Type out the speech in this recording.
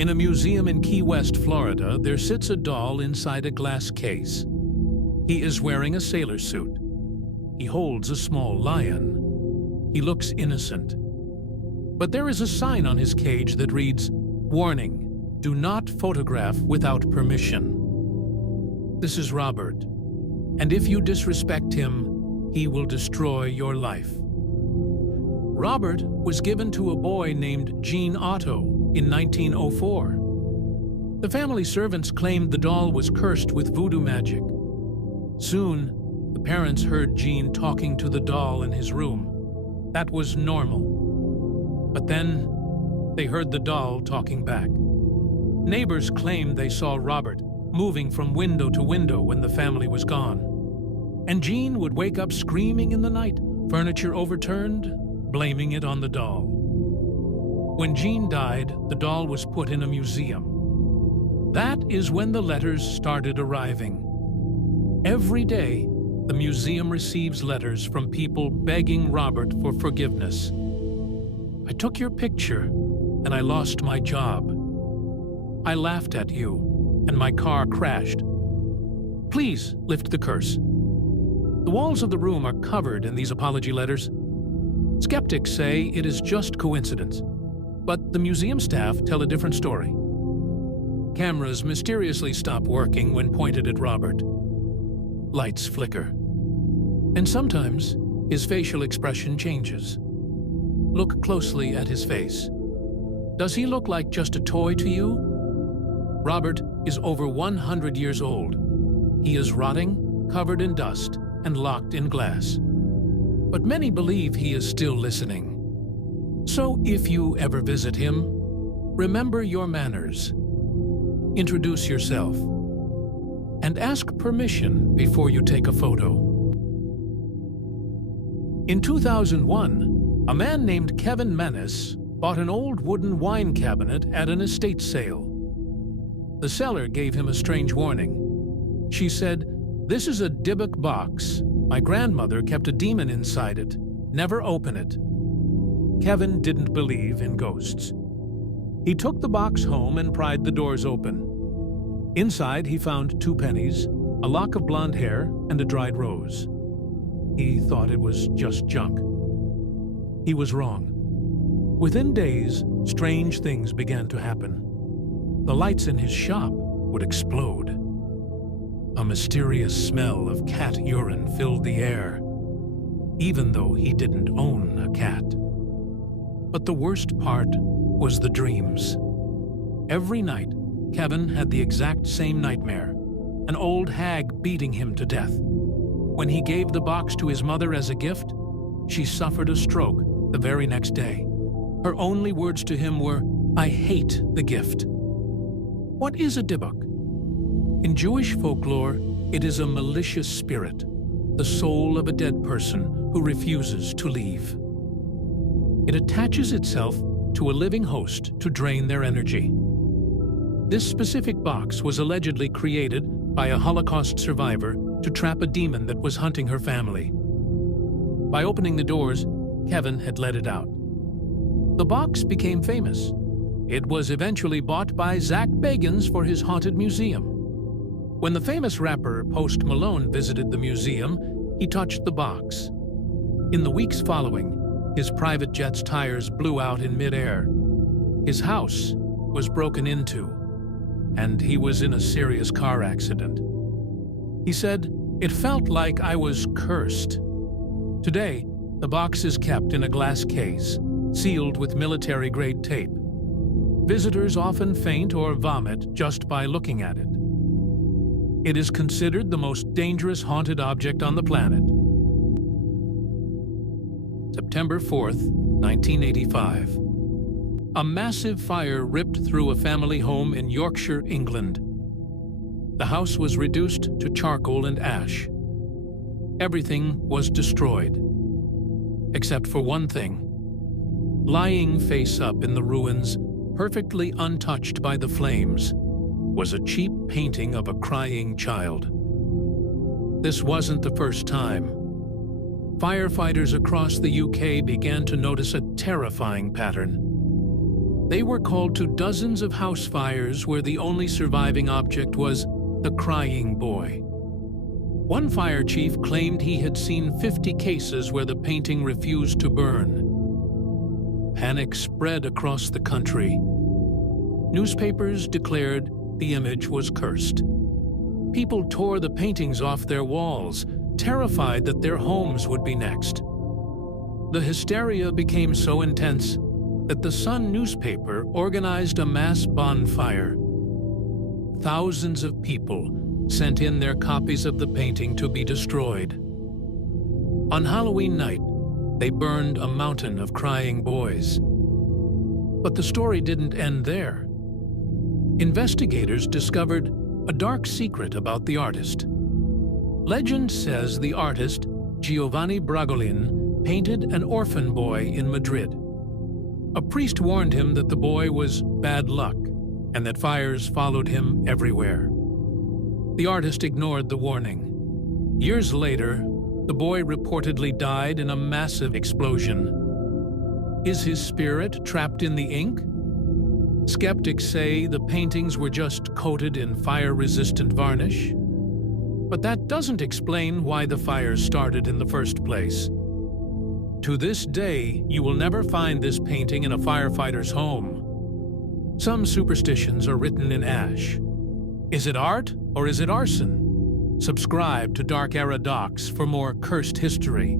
In a museum in Key West, Florida, there sits a doll inside a glass case. He is wearing a sailor suit. He holds a small lion. He looks innocent. But there is a sign on his cage that reads, "Warning, do not photograph without permission." This is Robert, and if you disrespect him, he will destroy your life. Robert was given to a boy named Gene Otto in 1904. The family servants claimed the doll was cursed with voodoo magic. Soon, the parents heard Gene talking to the doll in his room. That was normal. But then, they heard the doll talking back. Neighbors claimed they saw Robert moving from window to window when the family was gone. And Gene would wake up screaming in the night, furniture overturned, blaming it on the doll. When Gene died, the doll was put in a museum. That is when the letters started arriving. Every day, the museum receives letters from people begging Robert for forgiveness. "I took your picture, and I lost my job. I laughed at you, and my car crashed. Please lift the curse." The walls of the room are covered in these apology letters. Skeptics say it is just coincidence, but the museum staff tell a different story. Cameras mysteriously stop working when pointed at Robert. Lights flicker. And sometimes his facial expression changes. Look closely at his face. Does he look like just a toy to you? Robert is over 100 years old. He is rotting, covered in dust, and locked in glass. But many believe he is still listening. So if you ever visit him, remember your manners. Introduce yourself. And ask permission before you take a photo. In 2001, a man named Kevin Menace bought an old wooden wine cabinet at an estate sale. The seller gave him a strange warning. She said, "This is a Dybbuk box. My grandmother kept a demon inside it. Never open it." Kevin didn't believe in ghosts. He took the box home and pried the doors open. Inside, he found 2 pennies, a lock of blonde hair, and a dried rose. He thought it was just junk. He was wrong. Within days, strange things began to happen. The lights in his shop would explode. A mysterious smell of cat urine filled the air, even though he didn't own a cat. But the worst part was the dreams. Every night, Kevin had the exact same nightmare, an old hag beating him to death. When he gave the box to his mother as a gift, she suffered a stroke the very next day. Her only words to him were, "I hate the gift." What is a Dybbuk? In Jewish folklore, it is a malicious spirit, the soul of a dead person who refuses to leave. It attaches itself to a living host to drain their energy. This specific box was allegedly created by a Holocaust survivor to trap a demon that was hunting her family. By opening the doors, Kevin had let it out. The box became famous. It was eventually bought by Zach Bagans for his haunted museum. When the famous rapper Post Malone visited the museum, he touched the box. In the weeks following, his private jet's tires blew out in midair. His house was broken into, and he was in a serious car accident. He said, "It felt like I was cursed." Today, the box is kept in a glass case, sealed with military-grade tape. Visitors often faint or vomit just by looking at it. It is considered the most dangerous haunted object on the planet. September 4th, 1985. A massive fire ripped through a family home in Yorkshire, England. The house was reduced to charcoal and ash. Everything was destroyed, except for one thing. Lying face up in the ruins, perfectly untouched by the flames, was a cheap painting of a crying child. This wasn't the first time. Firefighters across the UK began to notice a terrifying pattern. They were called to dozens of house fires where the only surviving object was the crying boy. One fire chief claimed he had seen 50 cases where the painting refused to burn. Panic spread across the country. Newspapers declared the image was cursed. People tore the paintings off their walls, terrified that their homes would be next. The hysteria became so intense that the Sun newspaper organized a mass bonfire. Thousands of people sent in their copies of the painting to be destroyed. On Halloween night, they burned a mountain of crying boys. But the story didn't end there. Investigators discovered a dark secret about the artist. Legend says the artist, Giovanni Bragolin, painted an orphan boy in Madrid. A priest warned him that the boy was bad luck and that fires followed him everywhere. The artist ignored the warning. Years later, the boy reportedly died in a massive explosion. Is his spirit trapped in the ink? Skeptics say the paintings were just coated in fire-resistant varnish. But that doesn't explain why the fires started in the first place. To this day, you will never find this painting in a firefighter's home. Some superstitions are written in ash. Is it art or is it arson? Subscribe to Dark Era Docs for more cursed history.